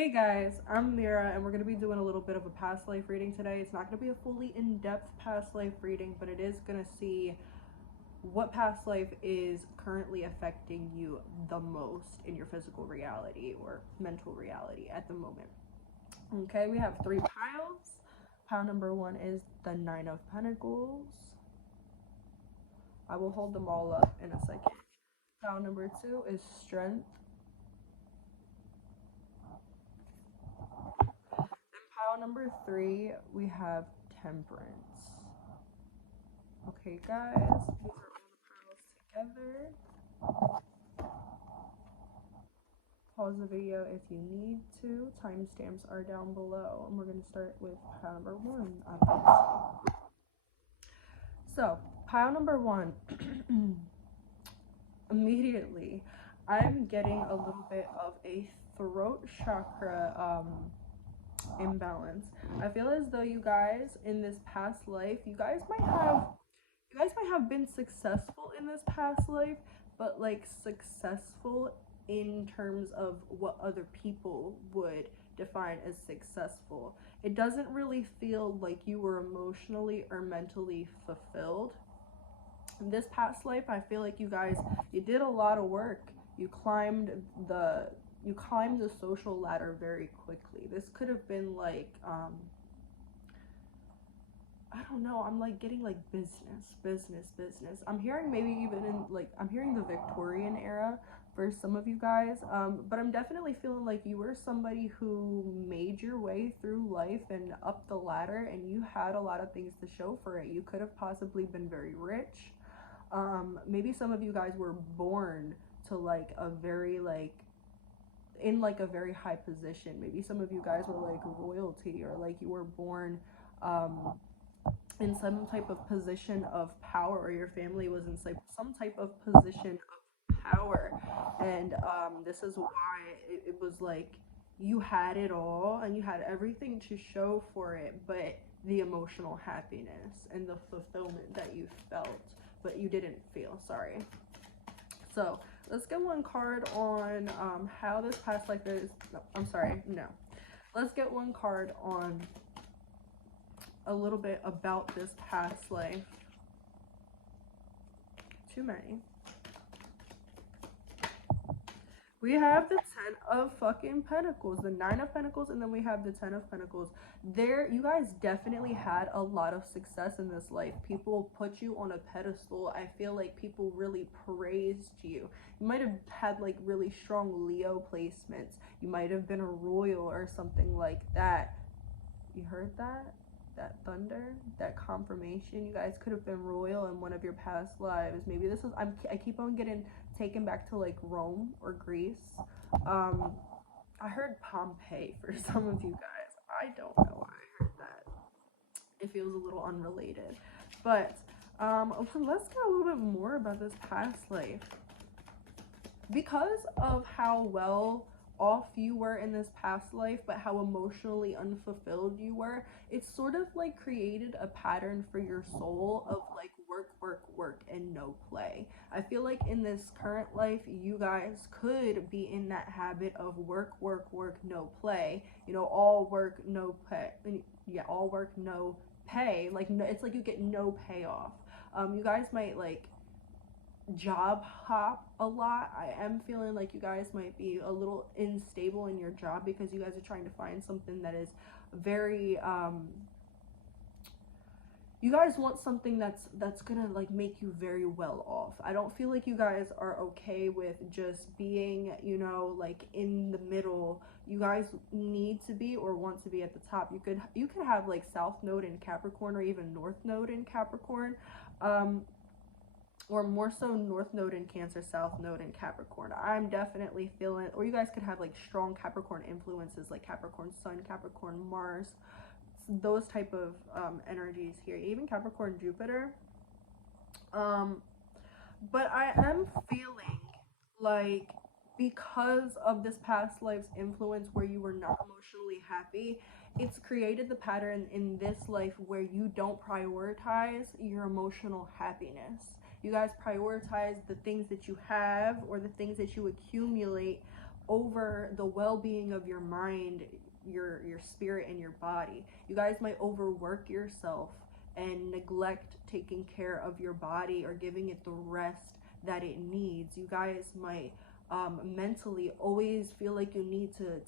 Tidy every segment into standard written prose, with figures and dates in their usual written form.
Hey guys, I'm Mira, and we're going to be doing a little bit of a past life reading today. It's not going to be a fully in-depth past life reading, but it is going to see what past life is currently affecting you the most in your physical reality or mental reality at the moment. Okay, we have three piles. Pile number one is the Nine of Pentacles. I will hold them all up in a second. Pile number two is Strength. Pile number three, we have Temperance. Okay, guys, these are all the piles together. Pause the video if you need to. Timestamps are down below, and we're going to start with pile number one, obviously. So, pile number one, immediately, I'm getting a little bit of a throat chakra imbalance. I feel as though you guys in this past life, you guys might have been successful in this past life, but like successful in terms of what other people would define as successful. It doesn't really feel like you were emotionally or mentally fulfilled. In this past life, I feel like you did a lot of work. You climbed the social ladder very quickly. This could have been like I don't know. I'm like getting like business. I'm hearing maybe even in like I'm hearing the Victorian era for some of you guys. But I'm definitely feeling like you were somebody who made your way through life and up the ladder, and you had a lot of things to show for it. You could have possibly been very rich. Maybe some of you guys were born to like a very like in like a very high position. Maybe some of you guys were like royalty, or like you were born um in some type of position of power, or your family was in some type of position of power. And this is why it was like you had it all and you had everything to show for it, but the emotional happiness and the fulfillment that you felt but you didn't feel. Sorry. So let's get one card on how this past life is. No, I'm sorry. No. Let's get one card on a little bit about this past life. Too many. We have the 10 of fucking Pentacles, the 9 of Pentacles, and then we have the 10 of Pentacles. You guys definitely had a lot of success in this life. People put you on a pedestal. I feel like people really praised you. You might have had like really strong Leo placements. You might have been a royal or something like that. You heard that? That thunder, that confirmation. You guys could have been royal in one of your past lives. Maybe this is I keep on getting taken back to like Rome or Greece. I heard Pompeii for some of you guys. I don't know why I heard that. It feels a little unrelated. But let's get a little bit more about this past life. Because of how well off you were in this past life, but how emotionally unfulfilled you were, it's sort of like created a pattern for your soul of like work, and no play. I feel like in this current life, you guys could be in that habit of work, no play. You know, all work, no pay. Yeah, all work, no pay. Like, no, it's like you get no payoff. You guys might like job hop a lot. I am feeling like you guys might be a little unstable in your job because you guys are trying to find something that is very you guys want something that's gonna like make you very well off. I don't feel like you guys are okay with just being, you know, like in the middle. You guys need to be or want to be at the top. You could have like South Node in Capricorn or even North Node in Capricorn. Or more so North Node in Cancer, South Node in Capricorn. I'm definitely feeling, or you guys could have like strong Capricorn influences, like Capricorn Sun, Capricorn Mars, those type of energies here, even Capricorn Jupiter. But I am feeling like because of this past life's influence where you were not emotionally happy, it's created the pattern in this life where you don't prioritize your emotional happiness. You guys prioritize the things that you have or the things that you accumulate over the well-being of your mind, your spirit, and your body. You guys might overwork yourself and neglect taking care of your body or giving it the rest that it needs. You guys might mentally always feel like you need to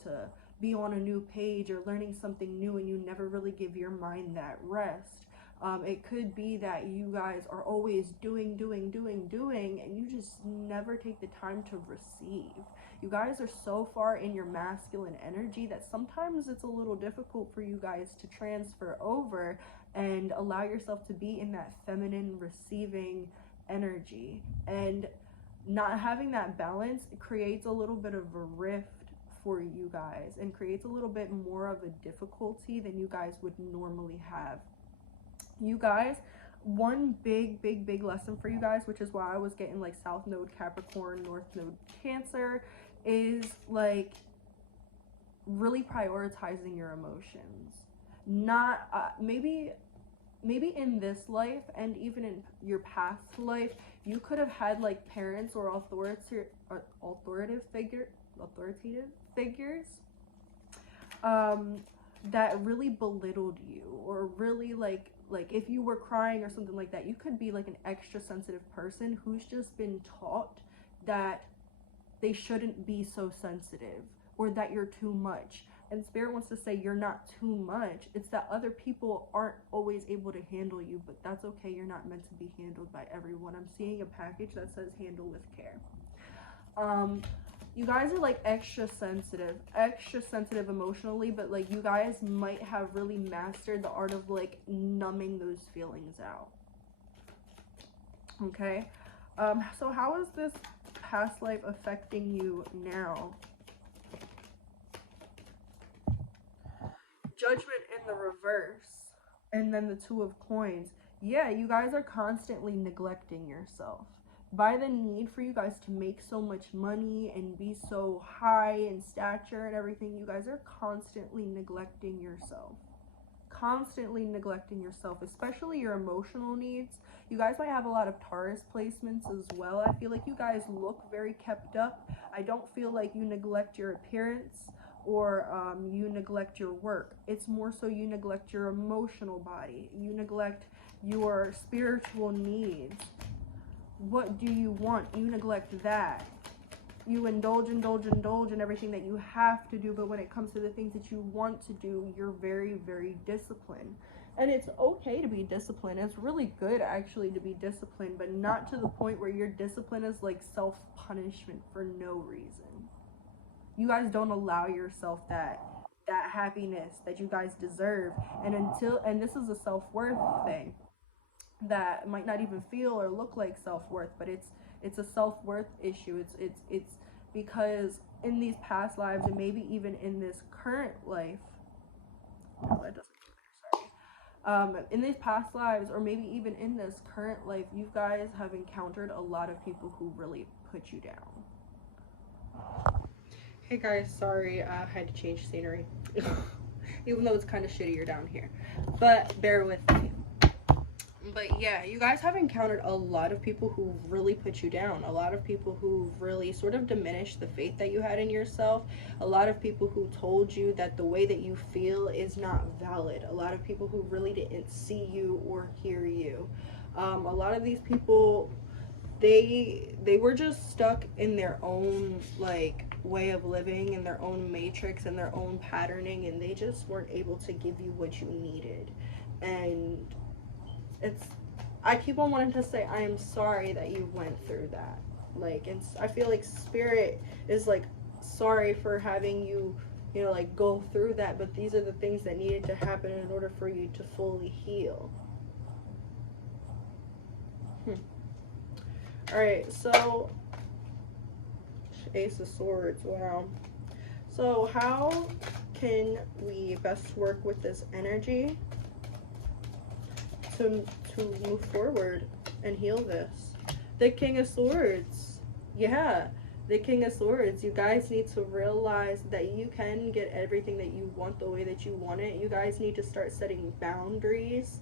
be on a new page or learning something new, and you never really give your mind that rest. It could be that you guys are always doing, and you just never take the time to receive. You guys are so far in your masculine energy that sometimes it's a little difficult for you guys to transfer over and allow yourself to be in that feminine receiving energy. And not having that balance creates a little bit of a rift for you guys and creates a little bit more of a difficulty than you guys would normally have. You guys, one big lesson for you guys, which is why I was getting like South Node Capricorn, North Node Cancer, is like really prioritizing your emotions. Not maybe in this life and even in your past life, you could have had like parents or authoritative figures that really belittled you, or really like if you were crying or something like that, you could be like an extra sensitive person who's just been taught that they shouldn't be so sensitive, or that you're too much. And Spirit wants to say you're not too much. It's that other people aren't always able to handle you, but that's okay. You're not meant to be handled by everyone. I'm seeing a package that says handle with care. You guys are like extra sensitive emotionally, but like you guys might have really mastered the art of like numbing those feelings out. Okay. So how is this past life affecting you now? Judgment in the reverse, and then the Two of Coins. Yeah, you guys are constantly neglecting yourself. By the need for you guys to make so much money and be so high in stature and everything, you guys are constantly neglecting yourself. Especially your emotional needs. You guys might have a lot of Taurus placements as well. I feel like you guys look very kept up. I don't feel like you neglect your appearance or you neglect your work. It's more so you neglect your emotional body. You neglect your spiritual needs. What do you want? You neglect that. You indulge in everything that you have to do, but when it comes to the things that you want to do, you're very disciplined. And it's okay to be disciplined. It's really good actually to be disciplined, but not to the point where your discipline is like self-punishment for no reason. You guys don't allow yourself that happiness that you guys deserve. And this is a self-worth thing that might not even feel or look like self-worth, but it's a self-worth issue. It's because in these past lives, and maybe even in this current life, no, that doesn't go there, sorry. In these past lives, or maybe even in this current life, you guys have encountered a lot of people who really put you down. Hey guys, sorry, I had to change scenery. Even though it's kind of shittier down here, but bear with me. But yeah, you guys have encountered a lot of people who really put you down. A lot of people who really sort of diminished the faith that you had in yourself. A lot of people who told you that the way that you feel is not valid. A lot of people who really didn't see you or hear you. A lot of these people, they were just stuck in their own like way of living, in their own matrix and their own patterning, and they just weren't able to give you what you needed. And I keep on wanting to say I am sorry that you went through that. Like, and I feel like Spirit is like sorry for having you, you know, like go through that, but these are the things that needed to happen in order for you to fully heal. Alright, so Ace of Swords, wow. So how can we best work with this energy to move forward and heal this? The King of Swords. Yeah, the King of Swords. You guys need to realize that you can get everything that you want the way that you want it. You guys need to start setting boundaries.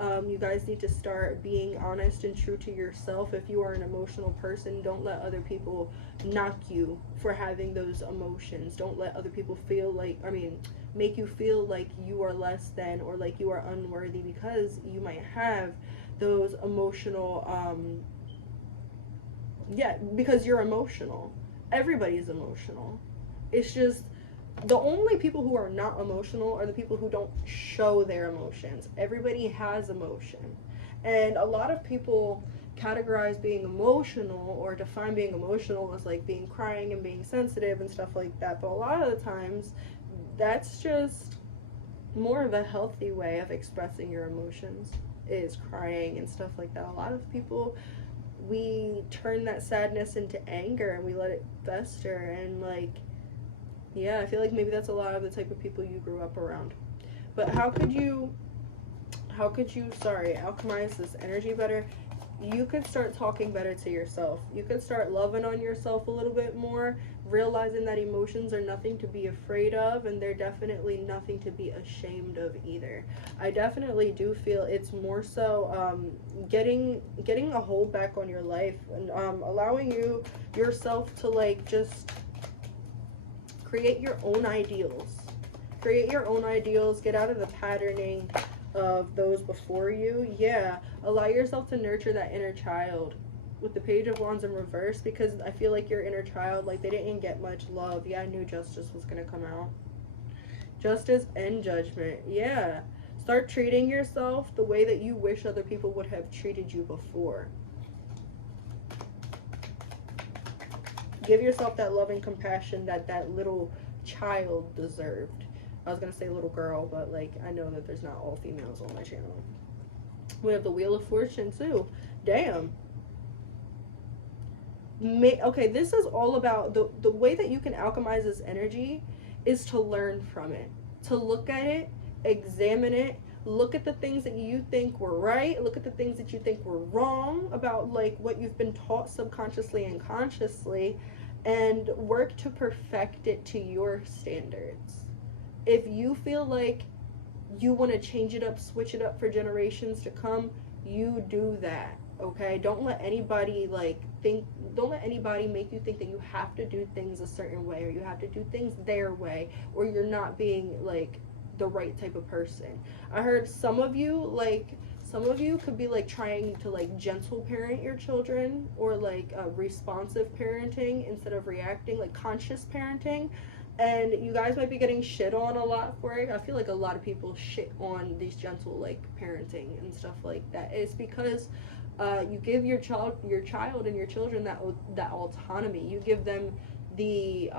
You guys need to start being honest and true to yourself. If you are an emotional person, don't let other people knock you for having those emotions. Don't let other people feel like, make you feel like you are less than or like you are unworthy because you might have those emotional, because you're emotional. Everybody's emotional. It's just the only people who are not emotional are the people who don't show their emotions. Everybody has emotion. And a lot of people categorize being emotional or define being emotional as like being crying and being sensitive and stuff like that. But a lot of the times, that's just more of a healthy way of expressing your emotions is crying and stuff like that. A lot of people, we turn that sadness into anger and we let it fester and like, yeah, I feel like maybe that's a lot of the type of people you grew up around. But how could you alchemize this energy better? You could start talking better to yourself. You could start loving on yourself a little bit more, realizing that emotions are nothing to be afraid of and they're definitely nothing to be ashamed of either. I definitely do feel it's more so getting a hold back on your life and allowing yourself to like just create your own ideals. Create your own ideals. Get out of the patterning of those before you. Yeah, allow yourself to nurture that inner child with the Page of Wands in reverse, because I feel like your inner child, like, they didn't get much love. Yeah, I knew justice was going to come out. Justice and judgment. Yeah. Start treating yourself the way that you wish other people would have treated you before. Give yourself that love and compassion that that little child deserved. I was going to say little girl, but, like, I know that there's not all females on my channel. We have the Wheel of Fortune, too. Damn. Okay, this is all about the way that you can alchemize this energy is to learn from it. To look at it, examine it, look at the things that you think were right, look at the things that you think were wrong about, like, what you've been taught subconsciously and consciously, and work to perfect it to your standards. If you feel like you want to change it up, switch it up for generations to come, you do that. Okay, don't let anybody don't let anybody make you think that you have to do things a certain way or you have to do things their way or you're not being like the right type of person. I heard some of you could be like trying to like gentle parent your children or like responsive parenting instead of reacting, like conscious parenting. And you guys might be getting shit on a lot for it. I feel like a lot of people shit on these gentle like parenting and stuff like that. It's because you give your child and your children that autonomy. You give them the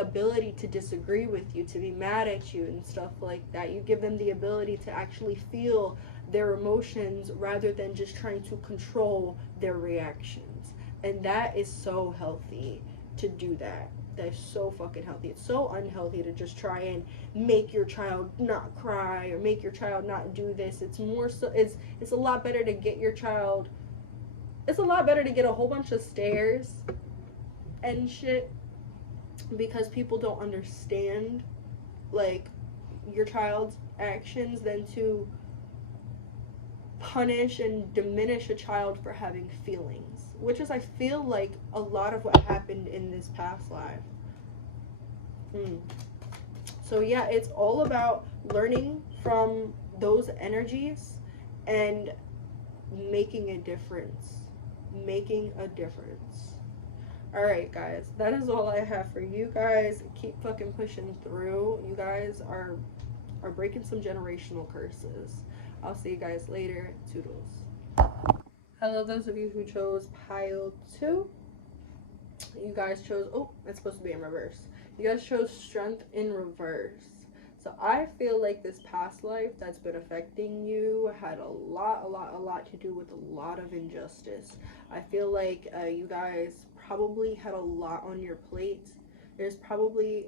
ability to disagree with you, to be mad at you and stuff like that. You give them the ability to actually feel their emotions rather than just trying to control their reactions. And that is so healthy to do that. That's so fucking healthy. It's so unhealthy to just try and make your child not cry or make your child not do this. It's more so it's a lot better to get your child, it's a lot better to get a whole bunch of stares and shit because people don't understand like your child's actions than to punish and diminish a child for having feelings, which is I feel like a lot of what happened in this past life. So yeah, it's all about learning from those energies and making a difference. Alright guys, that is all I have for you guys. Keep fucking pushing through. You guys are breaking some generational curses. I'll see you guys later. Toodles. Hello, those of you who chose pile 2. You guys chose, oh, it's supposed to be in reverse. You guys chose strength in reverse. So I feel like this past life that's been affecting you had a lot to do with a lot of injustice. I feel like you guys probably had a lot on your plate. There's probably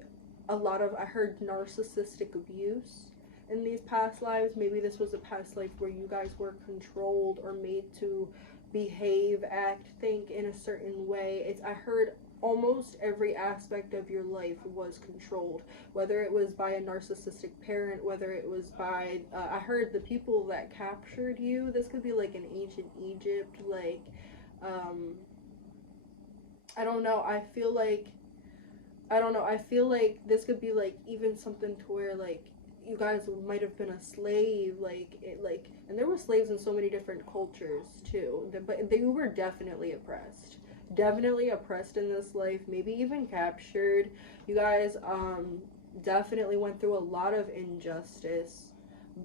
a lot of, I heard narcissistic abuse in these past lives. Maybe this was a past life where you guys were controlled or made to behave, act, think in a certain way. I heard almost every aspect of your life was controlled, whether it was by a narcissistic parent, whether it was by I heard the people that captured you. This could be like in ancient Egypt, like um I don't know. I don't know. I feel like this could be like even something to where like you guys might have been a slave, like it, like, and there were slaves in so many different cultures too. But they were definitely oppressed in this life. Maybe even captured. You guys definitely went through a lot of injustice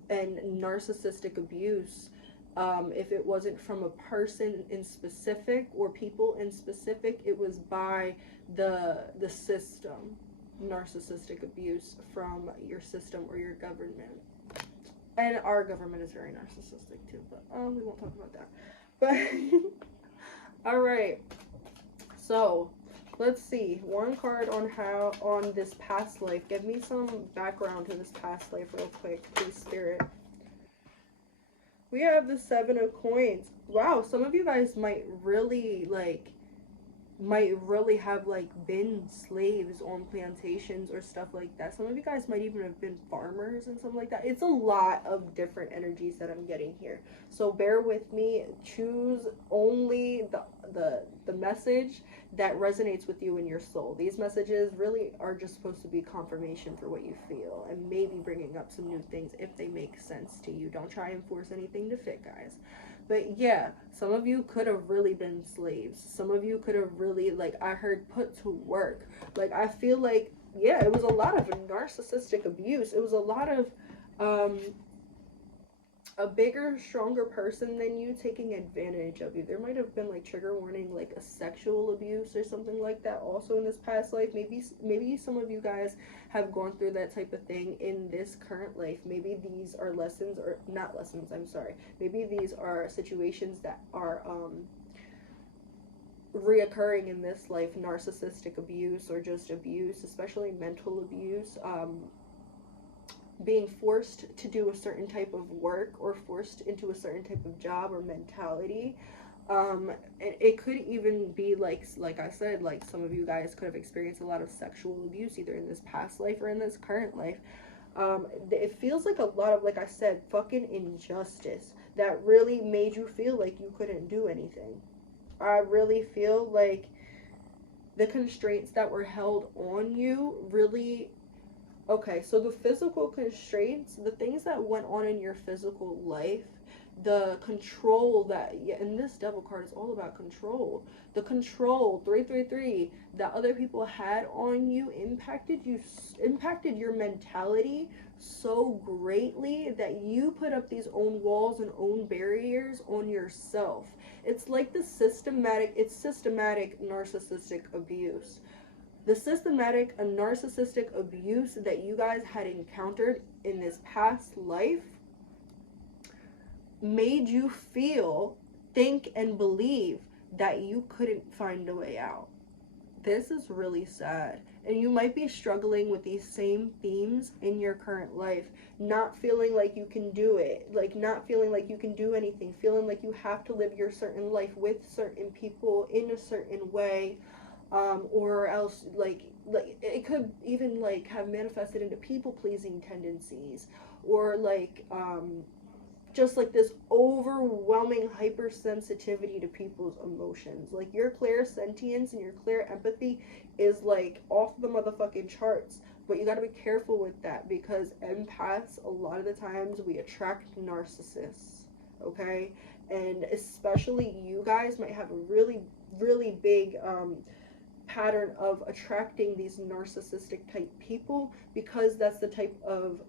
and narcissistic abuse. If it wasn't from a person in specific or people in specific, it was by the system. Narcissistic abuse from your system or your government. And our government is very narcissistic too, but we won't talk about that. But all right, so let's see. One card on how on this past life. Give me some background to this past life real quick, please, Spirit. We have the 7 of coins. Wow, some of you guys might really have like been slaves on plantations or stuff like that. Some of you guys might even have been farmers and something like that. It's a lot of different energies that I'm getting here, so bear with me. Choose only the message that resonates with you in your soul. These messages really are just supposed to be confirmation for what you feel and maybe bringing up some new things if they make sense to you. Don't try and force anything to fit, guys. But yeah, some of you could have really been slaves. Some of you could have really, like, I heard, put to work. Like, I feel like, yeah, it was a lot of narcissistic abuse. It was a lot of a bigger, stronger person than you taking advantage of you. There might have been like trigger warning, like a sexual abuse or something like that also in this past life. Maybe some of you guys have gone through that type of thing in this current life. Maybe these are lessons, or not lessons, I'm sorry. Maybe these are situations that are reoccurring in this life. Narcissistic abuse or just abuse, especially mental abuse. Being forced to do a certain type of work or forced into a certain type of job or mentality. It could even be like I said, like some of you guys could have experienced a lot of sexual abuse either in this past life or in this current life. It feels like a lot of, like I said, fucking injustice that really made you feel like you couldn't do anything. I really feel like the constraints that were held on you really. Okay, so the physical constraints, the things that went on in your physical life, the control that, yeah, and this devil card is all about control. The control, 333, that other people had on you impacted your mentality so greatly that you put up these own walls and own barriers on yourself. It's like it's systematic narcissistic abuse. The systematic and narcissistic abuse that you guys had encountered in this past life made you feel, think, and believe that you couldn't find a way out. This is really sad. And you might be struggling with these same themes in your current life. Not feeling like you can do it. Like not feeling like you can do anything. Feeling like you have to live your certain life with certain people in a certain way. Or else like it could even like have manifested into people pleasing tendencies, or like just like this overwhelming hypersensitivity to people's emotions. Like your clairsentience and your clear empathy is like off the motherfucking charts. But you gotta be careful with that, because empaths, a lot of the times we attract narcissists, okay? And especially you guys might have a really, really big pattern of attracting these narcissistic type people, because that's the type of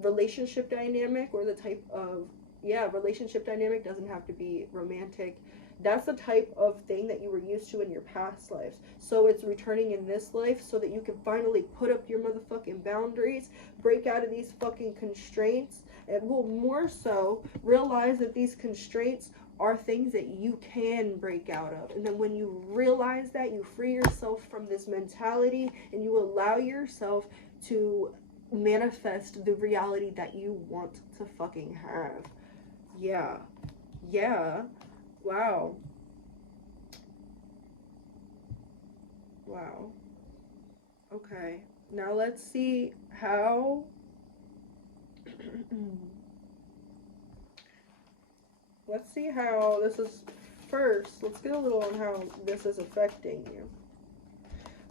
relationship dynamic, or the type of, yeah, relationship dynamic, doesn't have to be romantic. That's the type of thing that you were used to in your past lives. So it's returning in this life so that you can finally put up your motherfucking boundaries, break out of these fucking constraints, and will more so realize that these constraints are things that you can break out of. And then when you realize that, you free yourself from this mentality and you allow yourself to manifest the reality that you want to fucking have. Yeah. Wow. Wow. Okay. Now let's see how let's see how this is first. Let's get a little on how this is affecting you.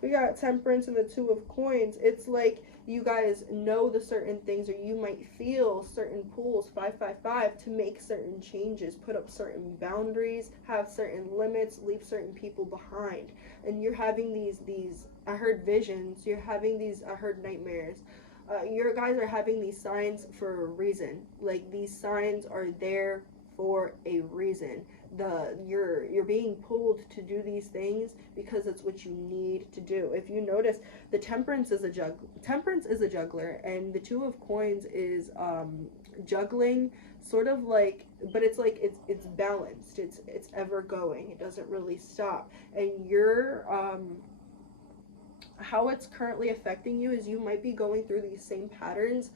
We got Temperance and the Two of Coins. It's like you guys know the certain things, or you might feel certain pulls, 555, to make certain changes, put up certain boundaries, have certain limits, leave certain people behind. And you're having these I heard visions, you're having these, I heard nightmares. Your guys are having these signs for a reason. Like, these signs are there for a reason. You're being pulled to do these things because it's what you need to do. If you notice, the Temperance is a juggler, and the Two of Coins is juggling, sort of like, but it's like it's balanced. It's ever going. It doesn't really stop. And you're how it's currently affecting you is you might be going through these same patterns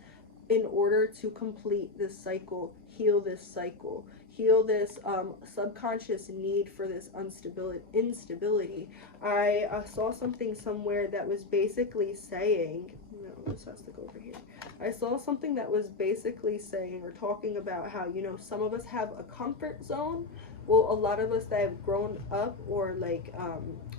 in order to complete this cycle, heal this subconscious need for this instability. I saw something somewhere that was basically saying, no, this has to go over here. I saw something that was basically saying or talking about how, some of us have a comfort zone. Well, a lot of us that have grown up or like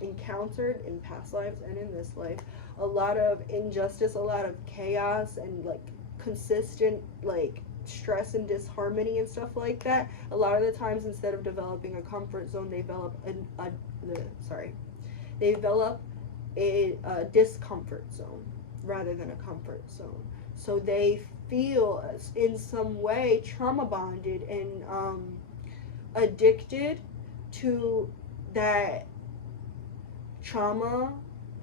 encountered in past lives and in this life a lot of injustice, a lot of chaos, and like consistent like stress and disharmony and stuff like that. A lot of the times, instead of developing a comfort zone, they develop a discomfort zone rather than a comfort zone. So they feel in some way trauma bonded and addicted to that trauma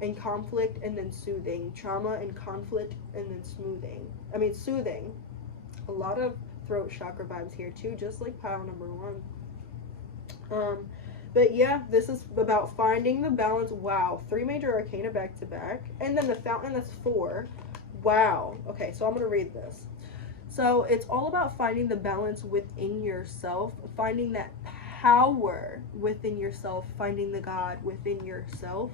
and conflict, and then soothing. Trauma and conflict, and then soothing. A lot of throat chakra vibes here too, just like pile number one. But yeah, this is about finding the balance. Wow, 3 major arcana back to back, and then the fountain, that's 4. Wow. Okay, so I'm gonna read this. So it's all about finding the balance within yourself, finding that power within yourself, finding the God within yourself,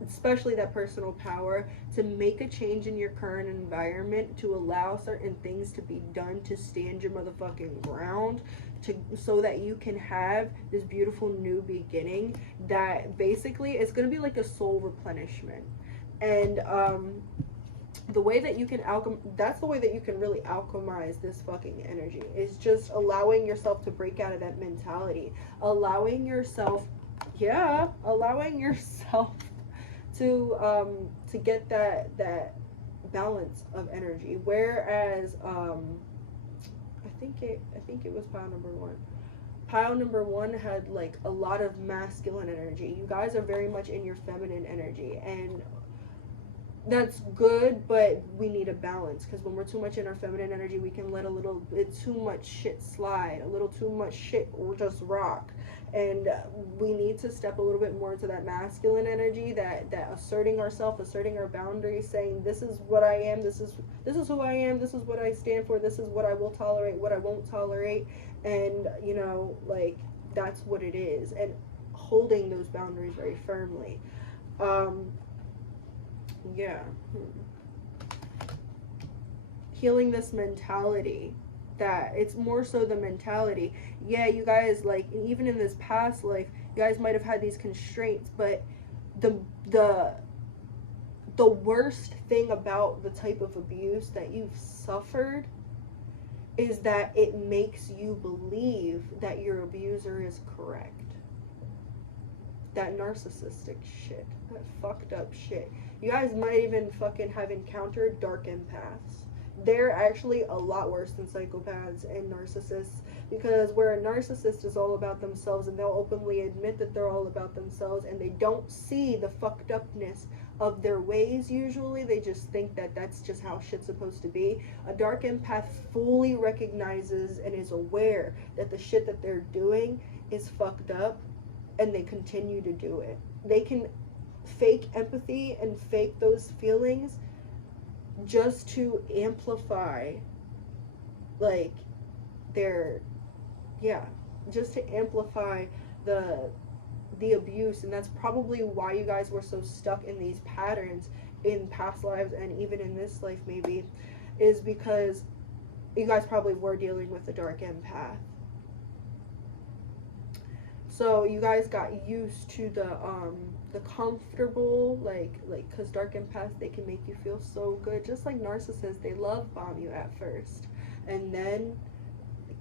especially that personal power to make a change in your current environment, to allow certain things to be done, to stand your motherfucking ground, so that you can have this beautiful new beginning that basically is going to be like a soul replenishment. And the way that you can that's the way that you can really alchemize this fucking energy, is just allowing yourself to break out of that mentality, allowing yourself to get that balance of energy. Whereas I think it was pile number one. Pile number one had like a lot of masculine energy. You guys are very much in your feminine energy, and that's good, but we need a balance, because when we're too much in our feminine energy, we can let a little bit too much shit slide, a little too much shit or just rock. And we need to step a little bit more into that masculine energy, that asserting ourselves, asserting our boundaries, saying this is what I am, this is who I am, this is what I stand for, this is what I will tolerate, what I won't tolerate, and like, that's what it is, and holding those boundaries very firmly. Healing this mentality, that it's more so the mentality. Yeah, you guys, like, even in this past life, you guys might have had these constraints, but the worst thing about the type of abuse that you've suffered is that it makes you believe that your abuser is correct. That narcissistic shit, that fucked up shit. You guys might even fucking have encountered dark empaths. They're actually a lot worse than psychopaths and narcissists, because where a narcissist is all about themselves, and they'll openly admit that they're all about themselves, and they don't see the fucked upness of their ways usually. They just think that that's just how shit's supposed to be. A dark empath fully recognizes and is aware that the shit that they're doing is fucked up, and they continue to do it. They can fake empathy and fake those feelings just to amplify, like, just to amplify the abuse, and that's probably why you guys were so stuck in these patterns in past lives and even in this life maybe, is because you guys probably were dealing with the dark empath. So you guys got used to the comfortable, like because dark empaths, they can make you feel so good, just like narcissists. They love bomb you at first, and then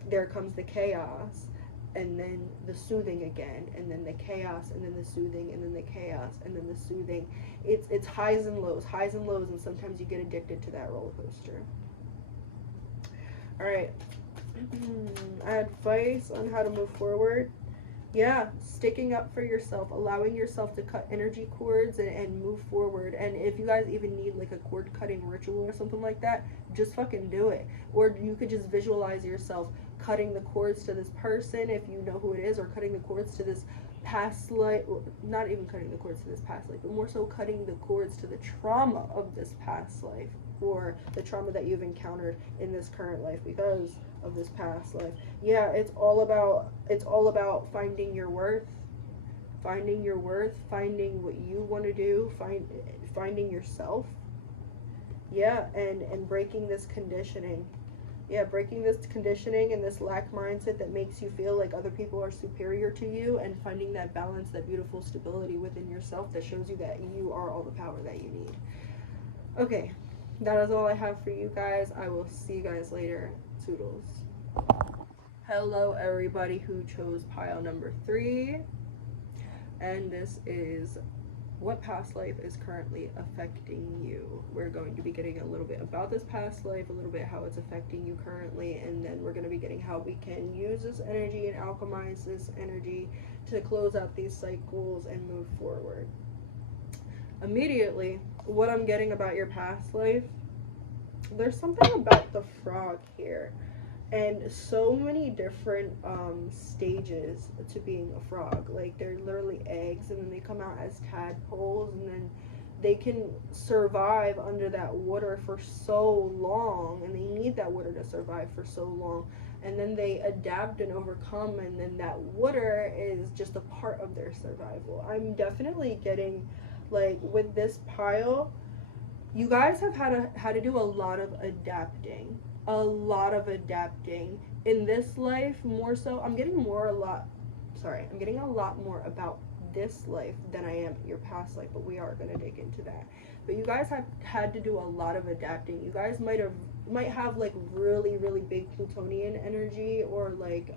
there comes the chaos, and then the soothing again, and then the chaos, and then the soothing, and then the chaos, and then the soothing. It's highs and lows, and sometimes you get addicted to that roller coaster. All right. Advice on how to move forward. Yeah, sticking up for yourself, allowing yourself to cut energy cords and move forward. And if you guys even need like a cord cutting ritual or something like that, just fucking do it. Or you could just visualize yourself cutting the cords to this person if you know who it is, or cutting the cords to this past life, not even cutting the cords to this past life, but more so cutting the cords to the trauma of this past life, or the trauma that you've encountered in this current life because of this past life. Yeah, it's all about finding your worth, finding what you want to do, finding yourself. Yeah, and breaking this conditioning. Yeah, breaking this conditioning and this lack mindset that makes you feel like other people are superior to you, and finding that balance, that beautiful stability within yourself that shows you that you are all the power that you need. Okay, that is all I have for you guys. I will see you guys later. Toodles. Hello everybody who chose pile number 3, and this is what past life is currently affecting you. We're going to be getting a little bit about this past life, a little bit how it's affecting you currently, and then we're going to be getting how we can use this energy and alchemize this energy to close out these cycles and move forward. Immediately, what I'm getting about your past life, there's something about the frog here, and so many different stages to being a frog. Like, they're literally eggs, and then they come out as tadpoles, and then they can survive under that water for so long, and they need that water to survive for so long, and then they adapt and overcome, and then that water is just a part of their survival. I'm definitely getting, like, with this pile, you guys have had to do a lot of adapting. In this life, more so. I'm getting a lot more about this life than I am your past life, but we are going to dig into that. But you guys have had to do a lot of adapting. You guys might have like really, really big Plutonian energy, or like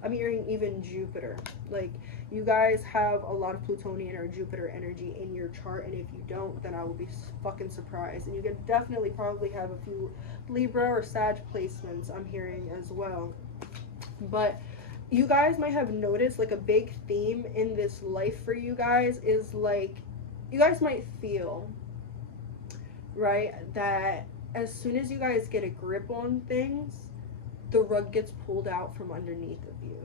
I'm hearing even Jupiter. Like, you guys have a lot of Plutonian or Jupiter energy in your chart, and if you don't, then I will be fucking surprised. And you can definitely probably have a few Libra or Sag placements, I'm hearing as well. But you guys might have noticed, like, a big theme in this life for you guys is, like, you guys might feel, right, that as soon as you guys get a grip on things, the rug gets pulled out from underneath of you.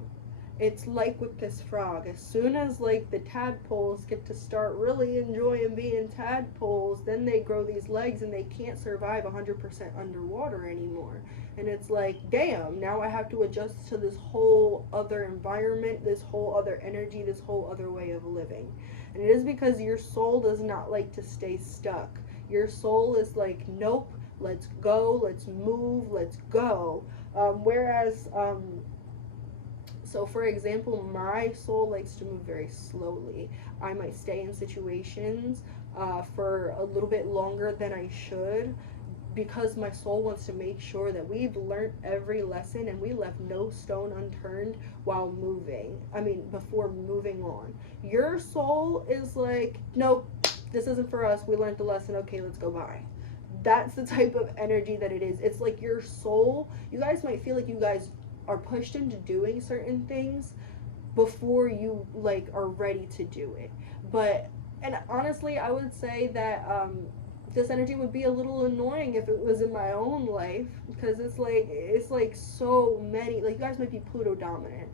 It's like with this frog. As soon as, like, the tadpoles get to start really enjoying being tadpoles, then they grow these legs and they can't survive 100% underwater anymore. And it's like, damn, now I have to adjust to this whole other environment, this whole other energy, this whole other way of living. And it is because your soul does not like to stay stuck. Your soul is like, nope, let's go, let's move, let's go. So for example, my soul likes to move very slowly. I might stay in situations for a little bit longer than I should, because my soul wants to make sure that we've learned every lesson and we left no stone unturned while before moving on. Your soul is like, nope, this isn't for us. We learned the lesson. Okay, let's go by. That's the type of energy that it is. It's like your soul, you guys might feel like you guys are pushed into doing certain things before you, like, are ready to do it. And honestly, I would say that this energy would be a little annoying if it was in my own life, because it's like so many, like, you guys might be Pluto dominant.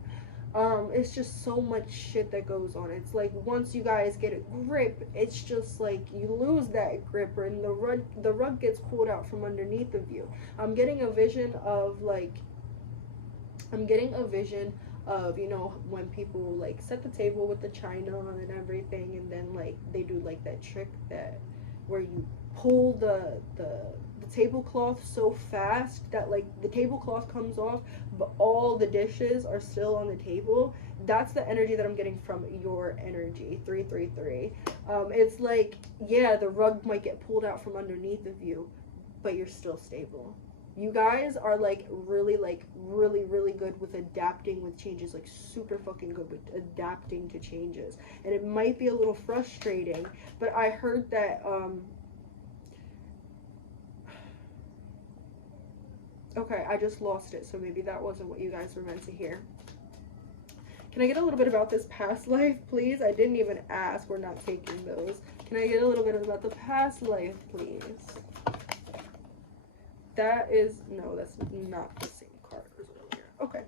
It's just so much shit that goes on. It's like, once you guys get a grip, it's just like you lose that grip, and the rug gets pulled out from underneath of you. I'm getting a vision of, you know, when people like set the table with the china and everything, and then like they do like that trick that where you pull the tablecloth so fast that like the tablecloth comes off, but all the dishes are still on the table. That's the energy that I'm getting from your energy. 333. It's like, yeah, the rug might get pulled out from underneath of you, but you're still stable. You guys are like really good with adapting with changes, like super fucking good with adapting to changes. And it might be a little frustrating, but I heard that okay, I just lost it, so maybe that wasn't what you guys were meant to hear. Can I get a little bit about this past life, please? I didn't even ask. We're not taking those. Can I get a little bit about the past life, please? That is, no, that's not the same card as earlier. Okay.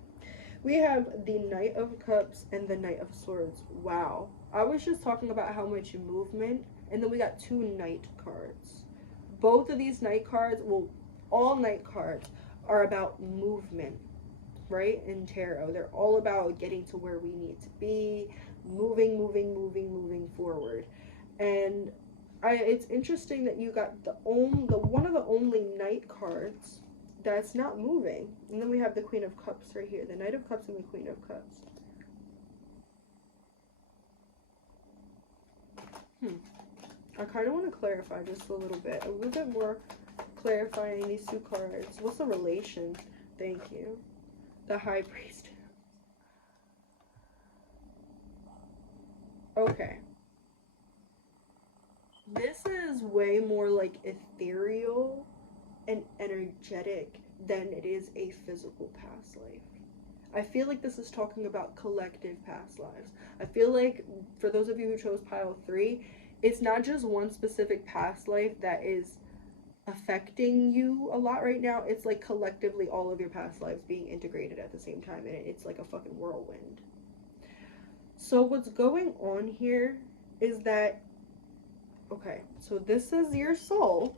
We have the Knight of Cups and the Knight of Swords. Wow. I was just talking about how much movement, and then we got two Knight cards. Both of these Knight cards, well, all Knight cards are about movement, right? In tarot, they're all about getting to where we need to be, moving forward. And it's interesting that you got the one of the only Knight cards that's not moving. And then we have the Queen of Cups right here, the Knight of Cups and the Queen of Cups. I kind of want to clarify just a little bit more clarifying these two cards. What's the relation? Thank you. The High Priest. Okay. This is way more like ethereal and energetic than it is a physical past life. I feel like this is talking about collective past lives. I feel like for those of you who chose pile 3, it's not just one specific past life that is affecting you a lot right now. It's like collectively all of your past lives being integrated at the same time, and it's like a fucking whirlwind. So what's going on here is that, okay, so this is your soul.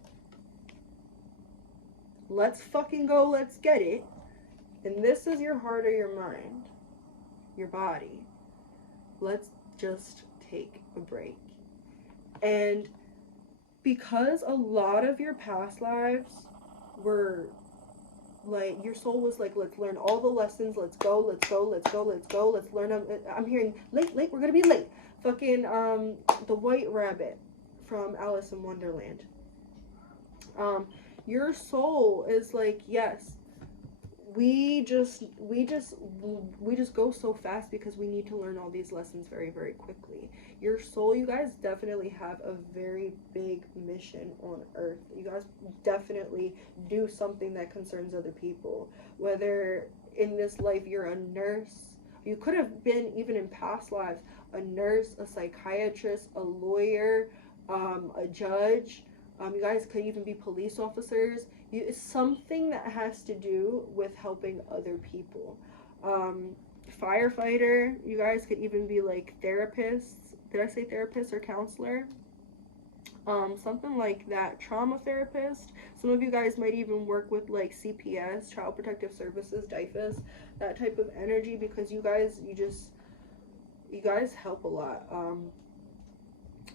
Let's fucking go, let's get it. And this is your heart or your mind, your body. Let's just take a break. And because a lot of your past lives were like, your soul was like, let's learn all the lessons, let's go, let's learn them. I'm hearing late, we're gonna be late. Fucking the White Rabbit from Alice in Wonderland. Your soul is like, yes, we just go so fast because we need to learn all these lessons very quickly. Your soul, you guys definitely have a very big mission on earth. You guys definitely do something that concerns other people, whether in this life you're a nurse, you could have been, even in past lives, a nurse, a psychiatrist, a lawyer, a judge. You guys could even be police officers. It's something that has to do with helping other people. Firefighter, you guys could even be like therapists. Did I say therapist or counselor? Something like that. Trauma therapist. Some of you guys might even work with like CPS, Child Protective Services, DIFAS, that type of energy, because you guys help a lot.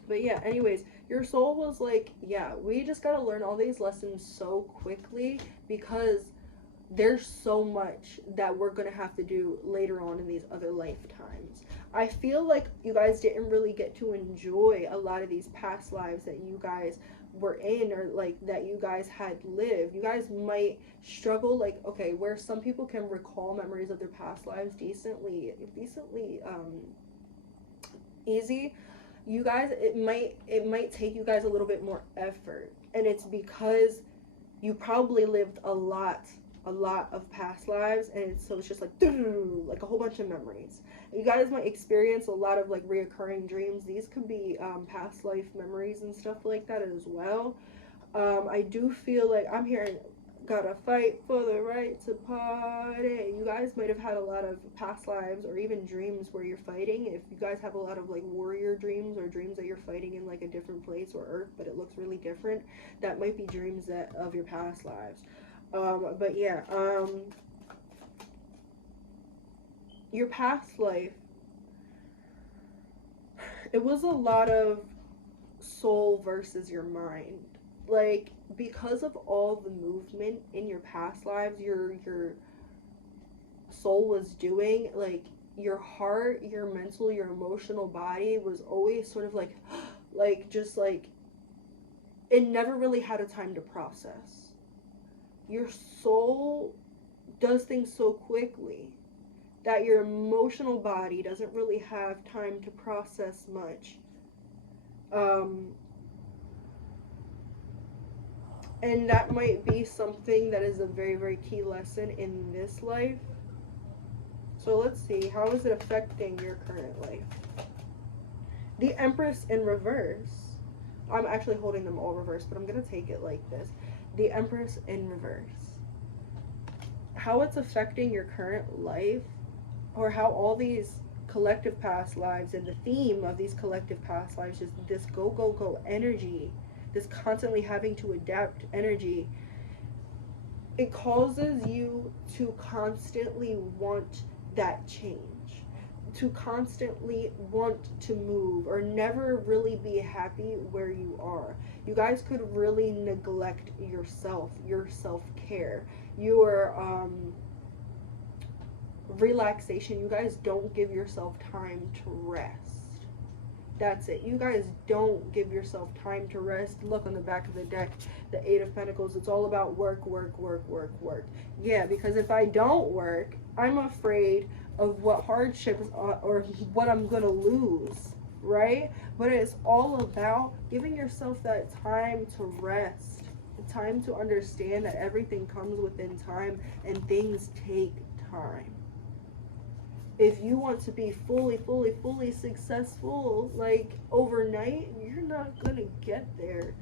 But yeah, anyways, your soul was like, yeah, we just gotta learn all these lessons so quickly because there's so much that we're gonna have to do later on in these other lifetimes. I feel like you guys didn't really get to enjoy a lot of these past lives that you guys were in, or like that you guys had lived. You guys might struggle, like, okay, where some people can recall memories of their past lives decently easy. You guys, it might take you guys a little bit more effort, and it's because you probably lived a lot of past lives, and so it's just like a whole bunch of memories. You guys might experience a lot of like reoccurring dreams. These could be past life memories and stuff like that as well. I do feel like I'm hearing, gotta fight for the right to party. You guys might have had a lot of past lives or even dreams where you're fighting. If you guys have a lot of like warrior dreams, or dreams that you're fighting in like a different place or earth, but it looks really different, that might be dreams that of your past lives. But yeah, your past life, it was a lot of soul versus your mind. Like, because of all the movement in your past lives, your soul was doing, like, your heart, your mental, your emotional body was always sort of like just like it never really had a time to process. Your soul does things so quickly that your emotional body doesn't really have time to process much. Um, and that might be something that is a very, very key lesson in this life. So let's see, how is it affecting your current life? The Empress in reverse. I'm actually holding them all reversed, but I'm going to take it like this. The Empress in reverse. How it's affecting your current life, or how all these collective past lives and the theme of these collective past lives is this go, go, go energy, this constantly having to adapt energy. It causes you to constantly want that change, to constantly want to move, or never really be happy where you are. You guys could really neglect yourself, your self-care, your relaxation. You guys don't give yourself time to rest. That's it. You guys don't give yourself time to rest. Look on the back of the deck, the Eight of Pentacles. It's all about work, work, work, work, work. Yeah, because if I don't work, I'm afraid of what hardships or what I'm going to lose, right? But it's all about giving yourself that time to rest, time to understand that everything comes within time and things take time. If you want to be fully successful, like overnight, you're not gonna get there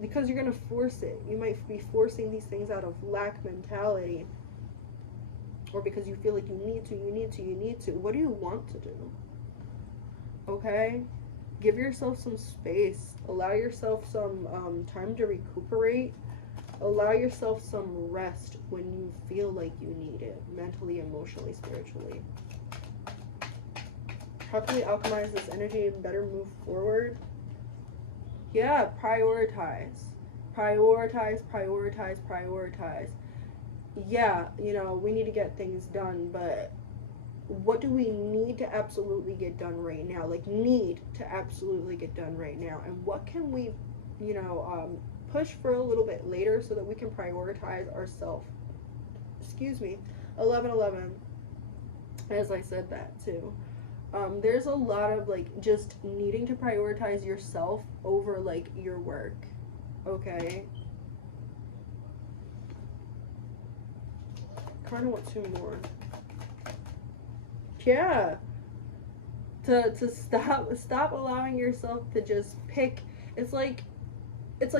because you're gonna force it. You might be forcing these things out of lack mentality, or because you feel like you need to. What do you want to do? Okay? Give yourself some space. Allow yourself some time to recuperate. Allow yourself some rest when you feel like you need it, mentally, emotionally, spiritually. How can we alchemize this energy and better move forward? Yeah, prioritize. Prioritize, prioritize, prioritize. Yeah, you know, we need to get things done, but what do we need to absolutely get done right now? Like, need to absolutely get done right now. And what can we, you know, push for a little bit later so that we can prioritize ourselves? Excuse me. 1111. As I said that too. There's a lot of like just needing to prioritize yourself over like your work. Okay. Kind of want two more. Yeah. To stop allowing yourself to just pick. It's like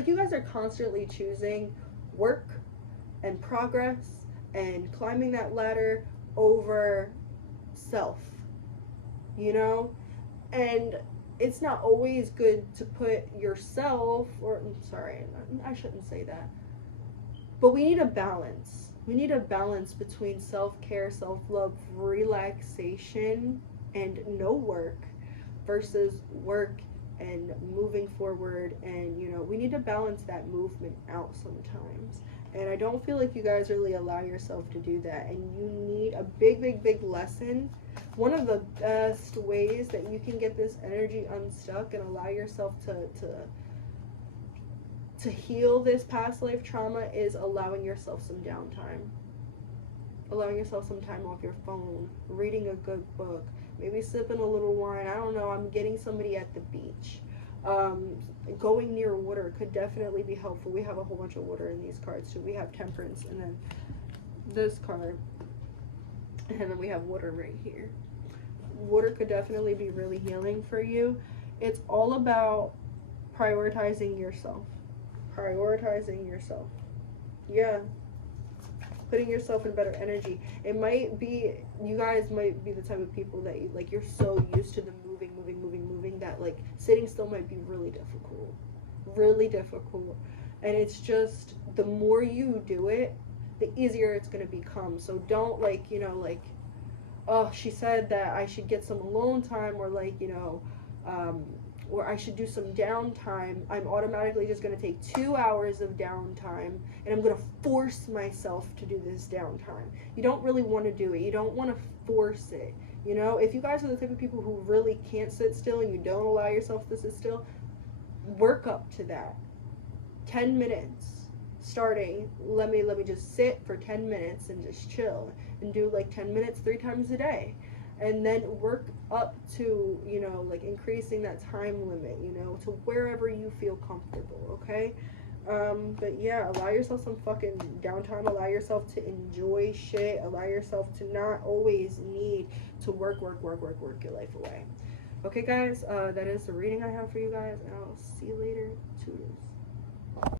you guys are constantly choosing work and progress and climbing that ladder over self, you know? And it's not always good to put yourself, or sorry, I shouldn't say that, but we need a balance. We need a balance between self-care, self-love, relaxation, and no work versus work and moving forward. And you know, we need to balance that movement out sometimes, and I don't feel like you guys really allow yourself to do that. And you need a big lesson. One of the best ways that you can get this energy unstuck and allow yourself to heal this past life trauma is allowing yourself some downtime. Allowing yourself some time off your phone, reading a good book, maybe sipping a little wine. I don't know, I'm getting somebody at the beach. Going near water could definitely be helpful. We have a whole bunch of water in these cards too. We have temperance, and then this card, and then we have water right here. Water could definitely be really healing for you. It's all about prioritizing yourself. Prioritizing yourself. Yeah. Putting yourself in better energy. It might be, you guys might be the type of people that you, like, you're so used to the moving that like sitting still might be really difficult. Really difficult. And it's just, the more you do it, the easier it's going to become. So don't, like, you know, like, oh, she said that I should get some alone time, or like, or I should do some downtime. I'm automatically just going to take 2 hours of downtime and I'm going to force myself to do this downtime. You don't really want to do it. You don't want to force it. If you guys are the type of people who really can't sit still and you don't allow yourself to sit still, work up to that. 10 minutes starting. Let me just sit for 10 minutes and just chill and do like 10 minutes 3 times a day, and then work up to like increasing that time limit to wherever you feel comfortable. Okay. But yeah, allow yourself some fucking downtime. Allow yourself to enjoy shit. Allow yourself to not always need to work your life away. Okay, guys, that is the reading I have for you guys, and I'll see you later. Toodles.